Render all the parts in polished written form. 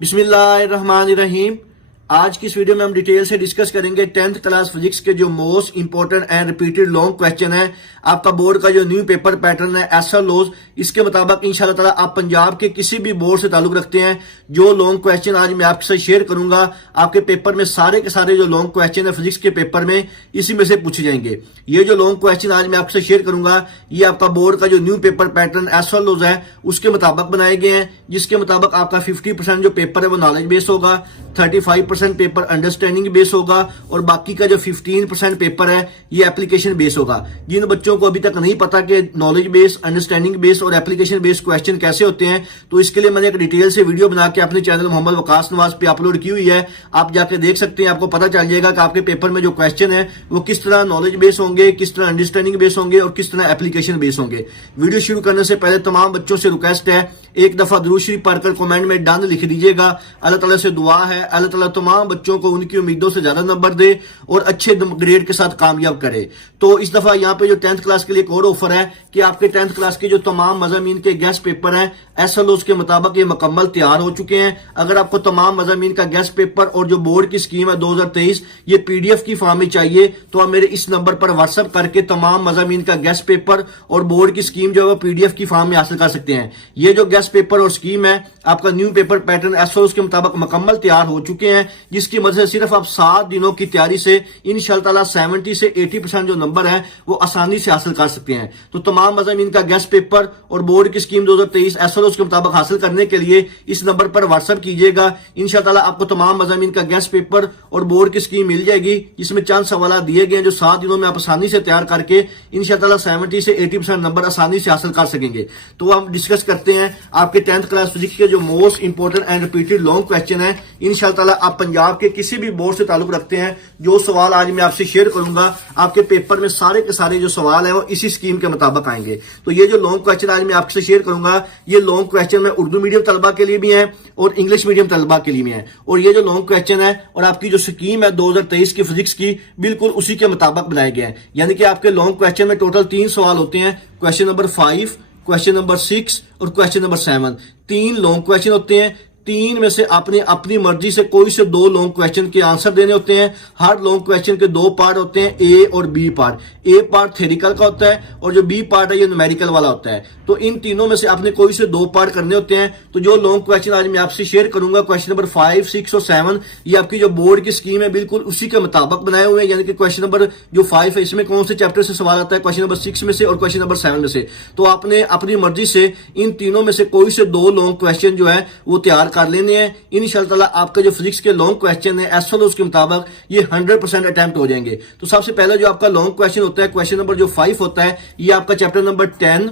बिस्मिल्लाहिर्रहमानिर्रहीम। आज की इस वीडियो में हम डिटेल से डिस्कस करेंगे 10th क्लास फिजिक्स के जो most important and repeated long question है। आपका बोर्ड का जो न्यू पेपर पैटर्न है एसएल लॉज, इसके मुताबिक इंशाल्लाह ताला आप पंजाब के किसी भी बोर्ड से ताल्लुक रखते हैं, जो लॉन्ग क्वेश्चन आज मैं आपके साथ शेयर करूंगा, आपके पेपर में सारे के सारे जो लॉन्ग क्वेश्चन है फिजिक्स के पेपर में इसी में से पूछे जाएंगे। ये जो लॉन्ग क्वेश्चन आज मैं आपसे शेयर करूंगा, ये आपका बोर्ड का जो न्यू पेपर पैटर्न एसएल लॉज है उसके मुताबिक बनाए गए हैं, जिसके मुताबिक आपका 50% जो पेपर है वो नॉलेज बेस होगा, 35% पेपर अंडरस्टैंडिंग बेस होगा और बाकी का जो 15% पेपर है ये एप्लीकेशन बेस होगा। जिन बच्चों को अभी तक नहीं पता कि नॉलेज बेस, अंडरस्टैंडिंग बेस और एप्लीकेशन बेस क्वेश्चन कैसे होते हैं, तो इसके लिए मैंने एक डिटेल से वीडियो बना के अपने चैनल मोहम्मद वकास नवाज पे अपलोड की हुई है। आप जाके देख सकते हैं, आपको पता चल जाएगा कि आपके पेपर में जो क्वेश्चन है वो किस तरह नॉलेज बेस होंगे, किस तरह अंडरस्टैंडिंग बेस होंगे और किस तरह एप्लीकेशन बेस होंगे। वीडियो शुरू करने से पहले तमाम बच्चों से रिक्वेस्ट है, एक दफा दुरूद शरीफ पढ़कर कमेंट में डन लिख दीजिएगा। अल्लाह ताला से दुआ है अल्लाह ताला तमाम बच्चों को उनकी उम्मीदों से ज्यादा नंबर दे और अच्छे ग्रेड के साथ कामयाब करे। तो इस दफा यहाँ पे जो 10th क्लास के लिए एक और ऑफर है कि आपके 10th क्लास के जो तमाम मज़ामीन के गेस्ट पेपर हैं एसएलओ के मुताबिक ये मुकम्मल तैयार हो चुके हैं। अगर आपको तमाम मज़ामीन का गेस्ट पेपर और जो बोर्ड की स्कीम है 2023 ये पीडीएफ की फॉर्म में चाहिए, तो आप मेरे इस नंबर पर व्हाट्सएप करके तमाम मज़ामीन का गेस्ट पेपर और बोर्ड की स्कीम जो है वो पीडीएफ की फॉर्म में हासिल कर सकते हैं। ये जो गेस्ट पेपर और स्कीम है आपका न्यू पेपर पैटर्न एसओ के मुताबिक मुकम्मल तैयार हो चुके हैं, जिसकी मदद से सिर्फ आप 7 दिनों की तैयारी से इंशाअल्लाह ताला 70 से 80% जो नंबर है वो आसानी से हासिल कर सकते हैं। तो तमाम मज़ामीन का गेस्ट पेपर और बोर्ड की स्कीम 2023 एसओ के मुताबिक हासिल करने के लिए इस नंबर पर व्हाट्सएप कीजिएगा। इंशाअल्लाह ताला आपको तमाम मज़ामीन का गेस्ट पेपर और बोर्ड की स्कीम मिल जाएगी, जिसमें चंद सवाल दिए गए हैं जो 7 दिनों में आप आसानी से तैयार करके इंशाअल्लाह ताला 70 से 80% नंबर आसानी से हासिल कर सकेंगे। तो हम डिस्कस करते हैं आपके 10th क्लास फिजिक्स के जो most important and repeated long question है। इंशाअल्लाह ताला आप पंजाब के किसी भी बोर्ड से ताल्लुक रखते हैं, जो सवाल आज मैं आपसे शेयर करूंगा आपके पेपर में सारे के सारे जो सवाल है वो इसी स्कीम के मुताबिक आएंगे। तो ये जो लॉन्ग क्वेश्चन आज मैं आपसे शेयर करूंगा, ये लॉन्ग क्वेश्चन में उर्दू मीडियम तलबा के लिए भी है और इंग्लिश मीडियम तलबा के लिए भी है। और ये जो लॉन्ग क्वेश्चन है और आपकी जो स्कीम है 2023 की फिजिक्स की, बिल्कुल उसी के मुताबिक बनाए गए हैं। यानी कि आपके लॉन्ग क्वेश्चन में टोटल 3 सवाल होते हैं, क्वेश्चन नंबर 5, क्वेश्चन नंबर 6 और क्वेश्चन नंबर 7। 3 लॉन्ग क्वेश्चन होते हैं। 3 में से आपने अपनी मर्जी से कोई से 2 लॉन्ग क्वेश्चन के आंसर देने होते हैं। हर लॉन्ग क्वेश्चन के 2 पार्ट होते हैं, ए और बी पार्ट। ए पार्ट थ्योरिकल का होता है और जो बी पार्ट है ये न्यूमेरिकल वाला होता है। तो इन तीनों में से आपने कोई से 2 पार्ट करने होते हैं। तो जो लॉन्ग क्वेश्चन आज मैं आपसे शेयर करूंगा, क्वेश्चन नंबर 5, 6 और 7, ये आपकी जो बोर्ड की स्कीम है बिल्कुल उसी के मुताबिक बनाए हुए हैं। यानी कि क्वेश्चन नंबर जो 5 है इसमें कौन से चैप्टर से सवाल आता है, क्वेश्चन नंबर 6 में से और क्वेश्चन नंबर 7 में से। तो आपने अपनी मर्जी से इन तीनों में से कोई से 2 लॉन्ग क्वेश्चन जो है वो तैयार कर लेने हैं। इंशाअल्लाह ताला आपका जो फिजिक्स के लॉन्ग क्वेश्चन है एसएल उसके मुताबिक ये 100% अटेम्प्ट हो जाएंगे। तो सबसे पहले जो आपका लॉन्ग क्वेश्चन होता है, क्वेश्चन नंबर जो 5 होता है, ये आपका चैप्टर नंबर 10,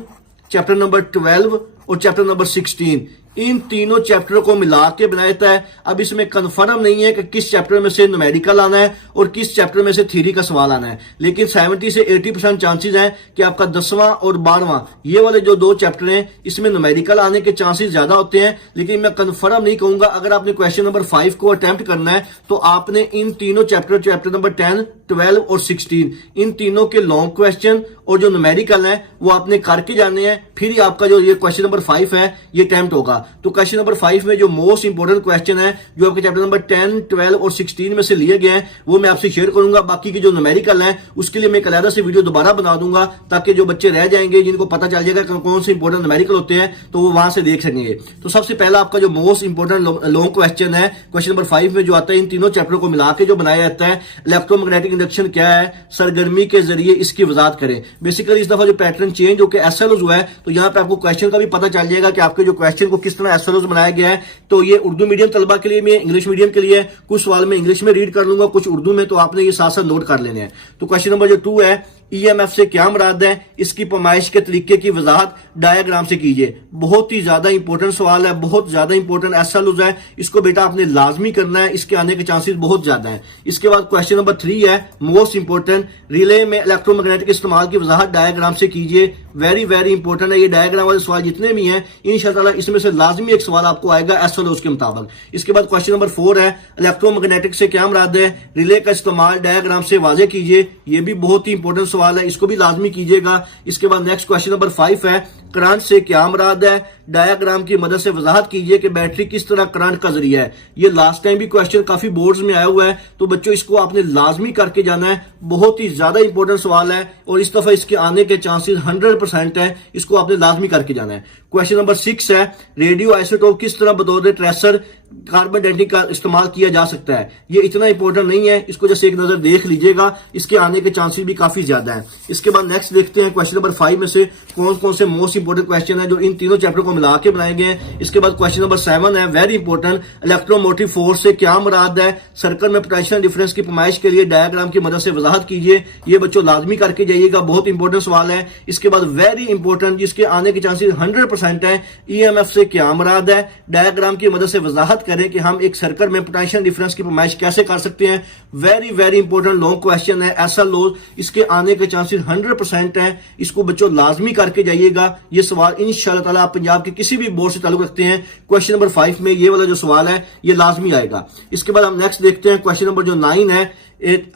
चैप्टर नंबर 12 और चैप्टर नंबर 16, इन तीनों चैप्टर को मिला के बनाया जाता है। अब इसमें कंफर्म नहीं है कि किस चैप्टर में से न्यूमेरिकल आना है और किस चैप्टर में से थ्योरी का सवाल आना है, लेकिन 70 से 80% चांसेस हैं कि आपका 10वां और 12वां ये वाले जो 2 चैप्टर हैं इसमें न्यूमेरिकल आने के चांसेस ज्यादा होते हैं। लेकिन मैं कंफर्म नहीं कहूंगा। अगर आपने क्वेश्चन नंबर 5 को अटेम्प्ट करना है तो आपने इन तीनों चैप्टर, चैप्टर नंबर 10, 12 और 16, इन तीनों के लॉन्ग क्वेश्चन और जो न्यूमेरिकल है वो आपने करके जाने हैं, फिर ही आपका जो ये क्वेश्चन नंबर 5 है ये अटेम्प्ट होगा। तो क्वेश्चन नंबर 5 में जो मोस्ट इंपोर्टेंट क्वेश्चन है जो आपके चैप्टर नंबर 10, 12 और 16 में से लिए गए हैं वो मैं आपसे शेयर करूंगा। बाकी की जो न्यूमेरिकल है उसके लिए मैं एक अलग से वीडियो दोबारा बना दूंगा, ताकि जो बच्चे रह जाएंगे जिनको पता चल जाएगा कौन से इंपोर्टेंट न्यूमेरिकल होते हैं तो वो वहां से देख सकेंगे। तो सबसे पहला आपका जो मोस्ट इंपोर्टेंट लॉन्ग क्वेश्चन है क्वेश्चन नंबर 5 में जो आता है, इन तीनों चैप्टर को मिला के जो बनाया जाता है, इलेक्ट्रोमैग्नेटिक इंडक्शन क्या है, सरगर्मी के जरिए इसकी वजाहत करें। बेसिकली इस दफा जो पैटर्न चेंज होकर एसएलओ हुआ है, तो यहाँ पे आपको क्वेश्चन का भी पता चल जाएगा कि आपके जो क्वेश्चन को किस तरह एसएलओ बनाया गया है। तो ये उर्दू मीडियम तलबा के लिए भी है, इंग्लिश मीडियम के लिए है। कुछ सवाल मैं इंग्लिश में रीड कर लूंगा, कुछ उर्दू में, तो आपने ये साथ साथ नोट कर लेने हैं। तो क्वेश्चन नंबर जो 2 है, ईएमएफ से क्या मुराद है, इसकी पैमाइश के तरीके की वजाहत डायग्राम से कीजिए। बहुत ही ज्यादा इंपॉर्टेंट सवाल है, बहुत ज्यादा इंपॉर्टेंट एसएल है, इसको बेटा आपने लाजमी करना है, इसके आने के चांसेस बहुत ज्यादा है। इसके बाद क्वेश्चन नंबर 3 है मोस्ट इंपॉर्टेंट, रिले में इलेक्ट्रोमैग्नेटिक इस्तेमाल की वजाहत डायग्राम से कीजिए। वेरी वेरी इंपॉर्टेंट है ये डायग्राम वाले सवाल जितने भी हैं, इंशाअल्लाह इसमें से लाजमी एक सवाल आपको आएगा एसएल के मुताबिक। इसके बाद क्वेश्चन नंबर 4 है इलेक्ट्रोमैग्नेटिक से क्या मुराद है, रिले का इस्तेमाल डायग्राम से वाजे कीजिए। ये भी बहुत ही इंपॉर्टेंट सवाल है, इसको भी लाजमी कीजिएगा। इसके बाद नेक्स्ट क्वेश्चन नंबर 5 है, करंट से क्या मुराद है, डायग्राम की मदद से वजाहत कीजिए कि बैटरी किस तरह करंट का जरिया है। ये लास्ट टाइम भी क्वेश्चन काफी बोर्ड्स में आया हुआ है, तो बच्चों इसको आपने लाजमी करके जाना है। बहुत ही ज्यादा इंपॉर्टेंट सवाल है और इस दफा इसके आने के चांसेस 100% है, इसको आपने लाजमी करके जाना है। क्वेश्चन नंबर 6 है, रेडियो आइसोटोप किस तरह बतौर ट्रेसर कार्बन डेटिंग का इस्तेमाल किया जा सकता है। ये इतना इंपॉर्टेंट नहीं है, इसको जैसे एक नजर देख लीजिएगा, इसके आने के चांसेस भी काफी ज्यादा है। इसके बाद नेक्स्ट देखते हैं क्वेश्चन नंबर 5 में से कौन कौन से मोस्ट इंपोर्टेंट क्वेश्चन है जो इन तीनों चैप्टर को मिला के बनाए गए हैं। इसके बाद क्वेश्चन नंबर 7 है, वेरी इंपॉर्टेंट, इलेक्ट्रोमोटिव फोर्स से क्या मुराद है, सर्कल में पोटेंशियल डिफरेंस की पैमाइश के लिए डायग्राम की मदद से वजाहत कीजिए। ये बच्चों लाजमी करके जाइएगा, बहुत इंपॉर्टेंट सवाल है। इसके बाद वेरी इंपॉर्टेंट, जिसके आने के चांसेस 100% है, ईएमएफ से क्या मुराद है, डायग्राम की मदद से वजाहत करें कि हम एक सर्कल में पोटेंशियल डिफरेंस की पैमाइश कैसे कर सकते हैं। Very very important long question है, ऐसा लॉज, इसके आने के चांसेस 100% है, इसको बच्चों लाजमी करके जाइएगा। ये सवाल इंशाअल्लाह ताला आप पंजाब के किसी भी बोर्ड से ताल्लुक रखते हैं, क्वेश्चन नंबर 5 में ये वाला जो सवाल है ये लाजमी आएगा। इसके बाद हम नेक्स्ट देखते हैं क्वेश्चन नंबर जो 9 है,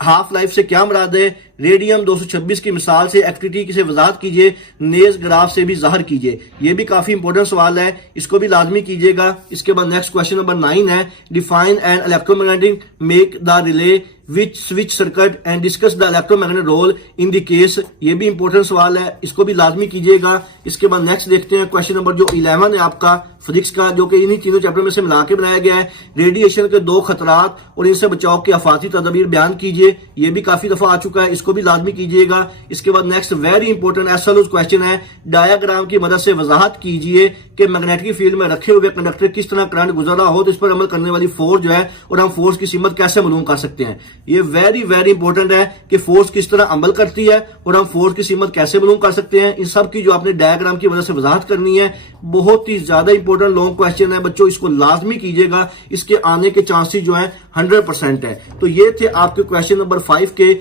हाफ लाइफ से क्या मुराद है, रेडियम 226 की मिसाल से एक्टिविटी से वजाहत कीजिए, नेज ग्राफ से भी जाहिर कीजिए। ये भी काफी इंपॉर्टेंट सवाल है, इसको भी लाजमी कीजिएगा। इसके बाद नेक्स्ट क्वेश्चन नंबर 9 है, define and electromagnetic make the relay which switch circuit and discuss the electromagnetic role in the case. ये भी इंपॉर्टेंट सवाल है, इसको भी लाजमी कीजिएगा। इसके बाद नेक्स्ट देखते हैं क्वेश्चन नंबर जो 11 है आपका फिजिक्स का, जो कि इन्हीं तीनों चैप्टर में से मिला के बनाया गया है। रेडिएशन के 2 खतरात और इनसे बचाव के आफाती तदबीर बयान कीजिए। ये भी काफी दफा आ चुका है, इसको भी लाजमी कीजिएगा। इसके बाद next very important SLO question है, डायग्राम की मदद से वजाहत कीजिए कि मैग्नेटिक फील्ड में रखे हुए कंडक्टर किस तरह करंट गुजर रहा हो तो इस पर अमल करने वाली फोर्स जो है और हम फोर्स की सीमत कैसे मालूम कर सकते हैं। ये वेरी वेरी इंपॉर्टेंट है कि फोर्स किस तरह अमल करती है और हम फोर्स की सीमत कैसे मालूम कर सकते हैं। इन सब की जो आपने डायग्राम की वजह से वजाहत करनी है, बहुत ही ज्यादा इंपॉर्टेंट लॉन्ग क्वेश्चन है बच्चों, इसको लाजमी कीजिएगा। इसके आने के चांसेस जो है 100% है। तो ये थे आपके क्वेश्चन नंबर 5 के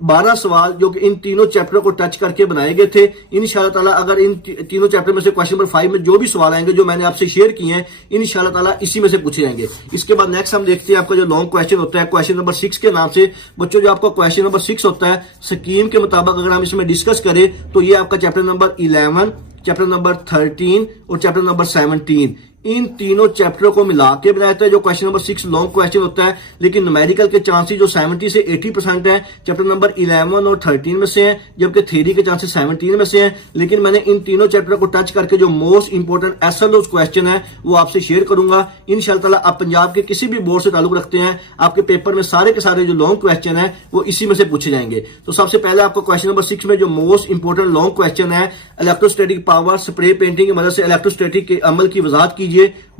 12 सवाल जो कि इन तीनों चैप्टर को टच करके बनाए गए थे। इंशाल्लाह ताला अगर इन तीनों चैप्टर में से क्वेश्चन नंबर 5 में जो भी सवाल आएंगे जो मैंने आपसे शेयर किए हैं, इंशाल्लाह ताला इसी में से पूछे जाएंगे। इसके बाद नेक्स्ट हम देखते हैं आपका जो लॉन्ग क्वेश्चन होता है क्वेश्चन नंबर 6 के नाम से। बच्चों जो आपका क्वेश्चन नंबर 6 होता है, स्कीम के मुताबिक अगर हम इसमें डिस्कस करें तो ये आपका चैप्टर नंबर 11, चैप्टर नंबर 13 और चैप्टर नंबर 17, इन तीनों चैप्टरों को मिला के बनाया है जो क्वेश्चन नंबर 6 लॉन्ग क्वेश्चन होता है। लेकिन न्यूमेरिकल के चांसेस जो 70 से 80% है चैप्टर नंबर 11 और 13 में से हैं, जबकि थ्योरी के चांसेस 17 में से हैं। लेकिन मैंने इन तीनों चैप्टर को टच करके जो मोस्ट इंपोर्टेंट एसएलओ क्वेश्चन है वो आपसे शेयर करूंगा। इंशाअल्लाह ताला आप पंजाब के किसी भी बोर्ड से ताल्लुक रखते हैं, आपके पेपर में सारे के सारे जो लॉन्ग क्वेश्चन है वो इसी में से पूछे जाएंगे। तो सबसे पहले आपको क्वेश्चन नंबर 6 में जो मोस्ट इंपोर्टेंट लॉन्ग क्वेश्चन है, इलेक्ट्रोस्टैटिक पावर स्प्रे पेंटिंग की मदद से इलेक्ट्रोस्टैटिक के अमल की वजाहत कीजिए।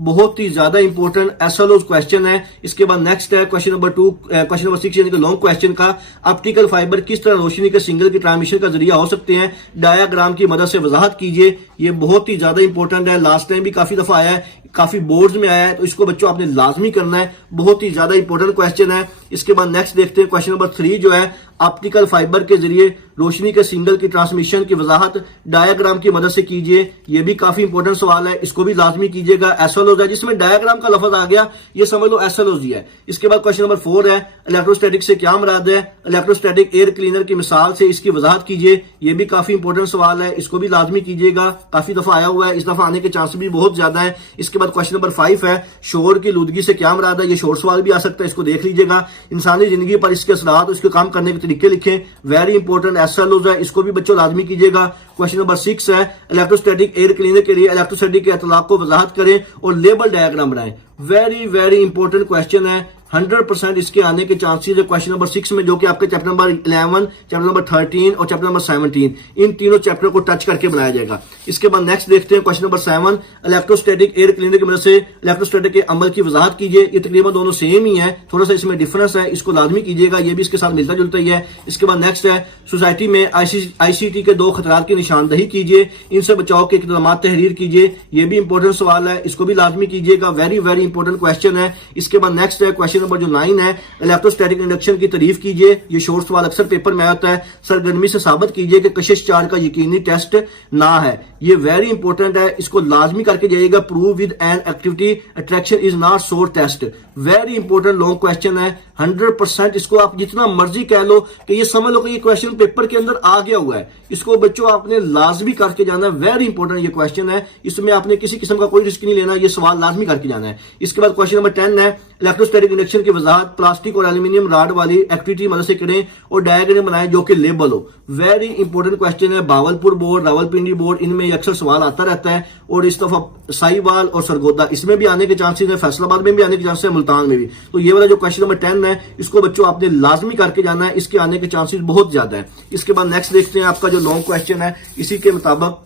बहुत ही ज्यादा इंपॉर्टेंट एसएलओ क्वेश्चन है। इसके बाद नेक्स्ट है क्वेश्चन नंबर 2, क्वेश्चन नंबर 6 यानी कि लॉन्ग क्वेश्चन का, ऑप्टिकल फाइबर किस तरह रोशनी के सिग्नल की ट्रांसमिशन का जरिया हो सकते हैं, डायग्राम की मदद से वजाहत कीजिए। ये बहुत ही ज्यादा इंपॉर्टेंट है, लास्ट टाइम भी काफी दफा आया है, काफी बोर्ड्स में आया है, तो इसको बच्चों आपने लाजमी करना है, बहुत ही ज्यादा इंपॉर्टेंट क्वेश्चन है। इसके बाद नेक्स्ट देखते हैं क्वेश्चन नंबर 3 जो है, ऑप्टिकल फाइबर के जरिए रोशनी के सिग्नल की ट्रांसमिशन की वजाहत डायग्राम की मदद से कीजिए। ये भी काफी इंपॉर्टेंट सवाल है, इसको भी लाजमी कीजिएगा। एसएलओ है जिसमें डायग्राम का लफ्ज आ गया, ये समझ लो एसएलओ ही है। इसके बाद क्वेश्चन नंबर 4 है, इलेक्ट्रोस्टैटिक से क्या मुराद है, इलेक्ट्रोस्टैटिक एयर क्लीनर की मिसाल से इसकी वजाहत कीजिए। ये भी काफी इंपॉर्टेंट सवाल है, इसको भी लाजमी कीजिएगा, काफी दफा आया हुआ है, इस दफा आने के चांस भी बहुत ज्यादा है। इसके बाद क्वेश्चन नंबर 5 है, शोर की लुदगी से क्या मुराद है, ये शोर सवाल भी आ सकता है, इसको देख लीजिएगा। इंसानी जिंदगी पर इसके असरात और इसके काम करने के तरीके लिखें, वेरी इंपॉर्टेंट एसएलओ है, इसको भी बच्चों लाजमी कीजिएगा। क्वेश्चन नंबर 6 है, इलेक्ट्रोस्टैटिक एयर क्लीनर के लिए इलेक्ट्रोस्टैटिक के इतलाक को वजाहत करें और लेबल डायग्राम बनाएं। वेरी वेरी इंपॉर्टेंट क्वेश्चन है, 100% इसके आने के चांसेस है क्वेश्चन नंबर 6 में, जो कि आपके चैप्टर नंबर 11, चैप्टर नंबर 13 और चैप्टर नंबर 17, इन तीनों चैप्टर को टच करके बनाया जाएगा। इसके बाद नेक्स्ट देखते हैं question number 7, electrostatic air cleaner की मदद से इलेक्ट्रोस्टैटिक के अमल की वजाहत कीजिए। ये तकरीबन दोनों सेम ही है, थोड़ा सा इसमें डिफरेंस है, इसको लाजमी कीजिएगा, ये भी इसके साथ मिलता जुलता ही है। इसके बाद नेक्स्ट है, सोसाइटी में आईसीटी के 2 खतरात की निशानदही कीजिए, इनसे बचाव के इकदाम तहरीर कीजिए। ये भी इंपॉर्टेंट सवाल है, इसको भी लाजमी कीजिएगा, वेरी वेरी इंपॉर्टेंट क्वेश्चन है। इसके बाद नेक्स्ट है क्वेश्चन नंबर जो 9 है, इलेक्ट्रोस्टैटिक इंडक्शन की तारीफ कीजिए। ये शॉर्ट सवाल अक्सर पेपर में आता है। सरगर्मी से साबित कीजिए कि कशिश चार्ज का यकीनी टेस्ट ना है। ये वेरी इंपॉर्टेंट है, इसको लाजमी करके जाइएगा। Prove with an activity attraction is not सोर test, very important long question है। 100% इसको आप जितना मर्जी कह लो कि ये समझ लो कि ये क्वेश्चन पेपर के अंदर आ गया हुआ है, इसको बच्चों आपने लाजमी करके जाना है। वेरी इंपॉर्टेंट ये क्वेश्चन है, इसमें आपने किसी किस्म का कोई रिस्क नहीं लेना, ये सवाल लाजमी करके जाना है। इसके बाद क्वेश्चन नंबर 10 है, इलेक्ट्रोस्टैटिक इंडक्शन की वजाहत प्लास्टिक और एल्यूमिनियम रॉड वाली एक्टिविटी मदद से करें और डायग्राम बनाएं जो कि लेबल हो। वेरी इंपॉर्टेंट क्वेश्चन है। भावलपुर बोर्ड, रावलपिंडी बोर्ड, इनमें अक्सर सवाल आता रहता है और इस दफा साहिवाल और सरगोदा इसमें भी आने के चांसेस है, फैसलाबाद में भी आने के चांसेस है, मुल्तान में भी। तो ये वाला जो क्वेश्चन नंबर 10 है, इसको बच्चों आपने लाजमी करके जाना है, इसके आने के चांसेस बहुत ज्यादा है। इसके बाद नेक्स्ट देखते हैं आपका जो लॉन्ग क्वेश्चन है, इसी के मुताबिक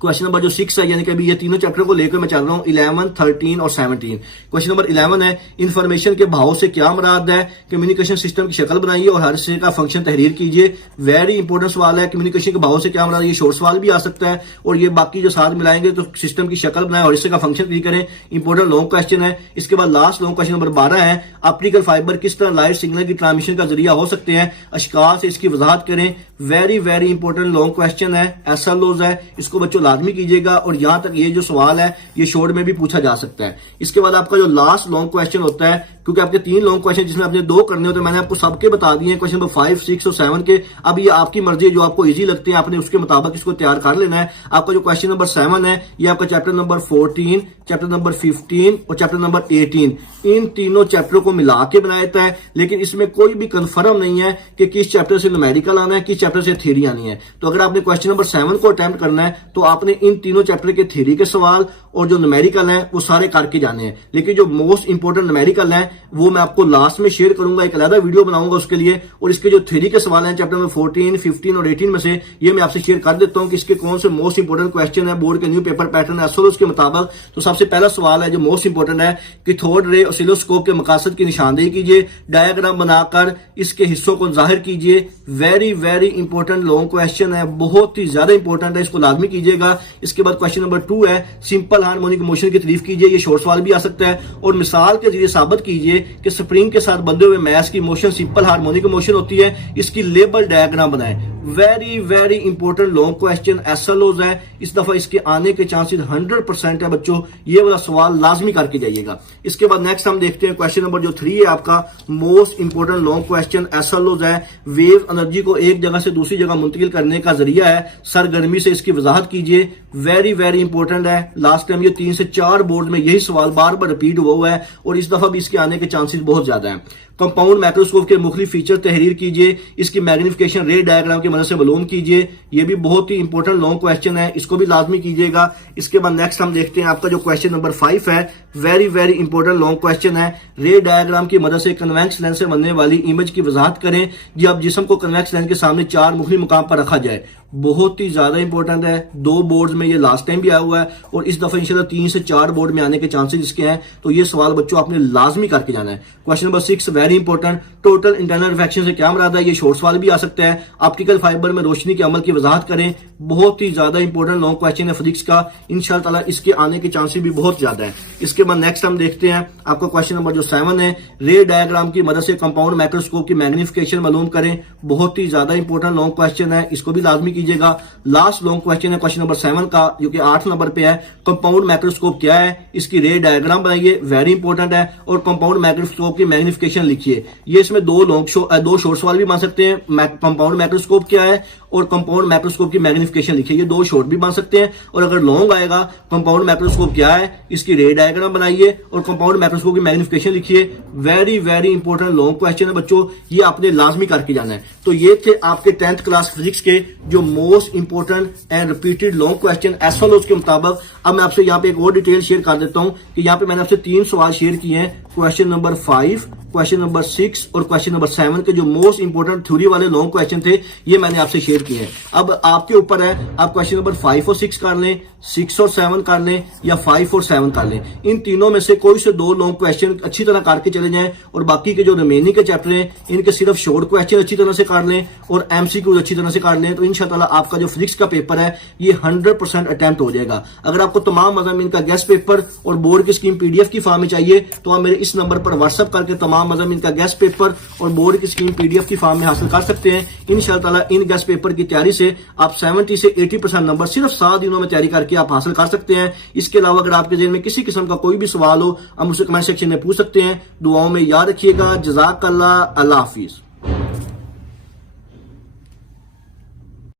क्वेश्चन नंबर जो 6 है, यानी कि अभी ये तीनों चैप्टर को लेकर मैं चल रहा हूं, 11, 13 और 17। क्वेश्चन नंबर 11 है, इंफॉर्मेशन के भाव से क्या मुराद है? कम्युनिकेशन सिस्टम की शक्ल बनाइए और हर हिस्से का फंक्शन तहरीर कीजिए। वेरी इंपॉर्टेंट सवाल है। कम्युनिकेशन के भाव से क्या मुराद है, ये शॉर्ट सवाल भी आ सकता है और ये बाकी जो साथ मिलाएंगे तो सिस्टम की शक्ल बनाए और हिस्से का फंक्शन तहरीर करें। इंपॉर्टेंट लॉन्ग क्वेश्चन है। इसके बाद लास्ट लॉन्ग क्वेश्चन नंबर 12 है, ऑप्टिकल फाइबर किस तरह लाइट सिग्नल की ट्रांसमिशन का जरिया हो सकते हैं, अशकाल से इसकी वजाहत करें। Very very important long question है, एसएलओज है, इसको बच्चों लाजमी कीजिएगा और यहां तक ये जो सवाल है ये शॉर्ट में भी पूछा जा सकता है। इसके बाद आपका जो लास्ट लॉन्ग क्वेश्चन होता है, क्योंकि आपके 3 लॉन्ग क्वेश्चन जिसमें आपने 2 करने होते हैं, मैंने आपको सबके बता दिए हैं, क्वेश्चन नंबर 5, 6 और 7 के। अब ये आपकी मर्जी है, जो आपको इजी लगते हैं आपने उसके मुताबिक इसको तैयार कर लेना है। आपका जो क्वेश्चन नंबर 7 है, ये आपका चैप्टर नंबर 14, चैप्टर नंबर 15 और चैप्टर नंबर 18, इन तीनों चैप्टरों को मिला के बनाया जाता है, लेकिन इसमें कोई भी कंफर्म नहीं है कि किस चैप्टर से न्यूमेरिकल आना है, किस चैप्टर से थ्योरी आनी है। तो अगर आपने क्वेश्चन नंबर 7 को अटेम्प्ट करना है तो आपने इन तीनों चैप्टर के थ्योरी के सवाल और जो न्यूमेरिकल हैं वो सारे करके जाने हैं। लेकिन जो मोस्ट इंपोर्टेंट न्यूमेरिकल हैं वो मैं आपको लास्ट में शेयर करूंगा, एक अलग वीडियो बनाऊंगा उसके लिए। और इसके जो थ्योरी के सवाल हैं चैप्टर नंबर 14, 15 और 18 में से, ये मैं आपसे शेयर कर देता हूं कि इसके कौन से मोस्ट इंपोर्टेंट क्वेश्चन है बोर्ड के न्यू पेपर पैटर्न एसओएस के मुताबिक। तो सबसे पहला सवाल है जो मोस्ट इंपोर्टेंट है कि कैथोड रे ऑसिलोस्कोप के मकासद की निशानदेही कीजिए, डायग्राम बनाकर इसके हिस्सों को जाहिर कीजिए। Very very important long question है, बहुत ही ज्यादा इंपॉर्टेंट है, इसको लाजमी कीजिएगा। इसके बाद क्वेश्चन नंबर 2 है, सिंपल हार्मोनिक मोशन की तारीफ कीजिए। ये शॉर्ट सवाल भी आ सकता है और मिसाल के जरिए साबित कीजिए कि स्प्रिंग के साथ बंधे हुए मैस की मोशन सिंपल हार्मोनिक मोशन होती है, इसकी लेबल डायग्राम बनाएं। Very very important long question एसएलओज है, इस दफा इसके आने के चांसेस 100% है बच्चों, ये वाला सवाल लाजमी करके जाइएगा। इसके बाद नेक्स्ट हम देखते हैं क्वेश्चन नंबर जो 3 है आपका मोस्ट इंपॉर्टेंट लॉन्ग क्वेश्चन एसएलओज है, वेव एनर्जी को एक जगह से दूसरी जगह मुंतकिल करने का जरिया है, सरगर्मी से इसकी वजाहत कीजिए। वेरी वेरी इंपॉर्टेंट है, लास्ट टाइम ये 3 से 4 बोर्ड में यही सवाल बार बार रिपीट हुआ है और इस दफा भी इसके आने के चांसेस बहुत ज्यादा है। कंपाउंड माइक्रोस्कोप के मुख्तलिफ फीचर तहरीर कीजिए, इसकी मैग्निफिकेशन रे डायग्राम की मदद से मालूम कीजिए। ये भी बहुत ही इंपॉर्टेंट लॉन्ग क्वेश्चन है, इसको भी लाजमी कीजिएगा। इसके बाद नेक्स्ट हम देखते हैं आपका जो क्वेश्चन नंबर 5 है, very very important long question है, रे डायग्राम की मदद से कन्वेक्स लेंस से बनने वाली इमेज की वजाहत करें जब जिस्म को कन्वेक्स लेंस के सामने 4 मुख्तलिफ मुकाम पर रखा जाए। बहुत ही ज्यादा इंपॉर्टेंट है, 2 बोर्ड में ये लास्ट टाइम भी आया हुआ है और इस दफा इंशाल्लाह 3 से 4 बोर्ड में आने के चांसेस इसके हैं। तो ये सवाल बच्चों आपने लाजमी करके जाना है। Question number 6 very important, total internal reflection से क्या मुराद है, ये शॉर्ट सवाल भी आ सकता है। ऑप्टिकल फाइबर में रोशनी के अमल की वजाहत करें, बहुत ही ज्यादा इंपॉर्टेंट लॉन्ग क्वेश्चन है फिजिक्स का, इंशाल्लाह ताला इसके आने के चांसेस भी बहुत ज्यादा है। इसके बाद नेक्स्ट हम देखते हैं आपका क्वेश्चन नंबर जो 7 है, रे डायग्राम की मदद से कंपाउंड माइक्रोस्कोप की मैग्निफिकेशन मालूम करें। बहुत ही ज्यादा इंपॉर्टेंट लॉन्ग क्वेश्चन है, इसको भी लाजमी कीजिएगा। लास्ट लॉन्ग क्वेश्चन है क्वेश्चन नंबर 7 का जो कि 8 नंबर पे है, कंपाउंड माइक्रोस्कोप क्या है, इसकी रे डायग्राम बनाइए, वेरी इंपॉर्टेंट है। और कंपाउंड माइक्रोस्कोप की मैग्निफिकेशन लिखिए। ये इसमें 2 शॉर्ट सवाल भी बन सकते हैं, कंपाउंड माइक्रोस्कोप क्या है और कंपाउंड माइक्रोस्कोप की मैग्निफिकेशन लिखिए, ये 2 शॉर्ट भी बन सकते हैं। और अगर लॉन्ग आएगा, कंपाउंड माइक्रोस्कोप क्या है, इसकी रे डायग्राम बनाइए और कंपाउंड माइक्रोस्कोप की मैग्निफिकेशन लिखिए। Very very important long question है बच्चों, ये आपने लाजमी करके जाना है। तो ये थे आपके 10th क्लास फिजिक्स के जो most important and repeated long question SLO के मुताबिक। अब मैं आपसे यहाँ पे एक और डिटेल शेयर कर देता हूं कि यहाँ पे मैंने आपसे 3 सवाल शेयर किए हैं, क्वेश्चन नंबर 5, क्वेश्चन नंबर 6 और क्वेश्चन नंबर 7 के जो मोस्ट इंपोर्टेंट थ्योरी वाले लॉन्ग क्वेश्चन थे ये मैंने आपसे शेयर किए हैं। अब आपके ऊपर है, आप क्वेश्चन नंबर 5 और 6 कर लें, 6 और 7 कर लें या 5 और 7 कर लें। इन तीनों में से कोई से दो लॉन्ग क्वेश्चन अच्छी तरह करके चले जाएं और बाकी के जो रिमेनिंग के चैप्टर हैं इनके सिर्फ शॉर्ट क्वेश्चन अच्छी तरह से कर लें और एमसीक्यूज अच्छी तरह से कर लें, तो इंशाल्लाह आपका जो फिजिक्स का पेपर है ये 100% अटेम्प्ट हो जाएगा। अगर आपको तमाम मज़ामीन का गेस्ट पेपर और बोर्ड की स्कीम पीडीएफ की फॉर्म में चाहिए तो आप मेरे इस नंबर पर व्हाट्सएप करके तमाम मज़ामीन का गेस्ट पेपर और बोर्ड की स्कीम पीडीएफ की फॉर्म में हासिल कर सकते हैं। इंशाल्लाह इन गेस्ट पेपर की तैयारी से आप 70 से 80% नंबर सिर्फ 7 दिनों में तैयारी करके आप हासिल कर सकते हैं। इसके अलावा अगर आपके ज़हन में किसी किस्म का कोई भी सवाल हो आप मुझसे कमेंट सेक्शन में पूछ सकते हैं। दुआओं में याद रखिएगा। जज़ाकल्लाह। अल्लाह हाफिज।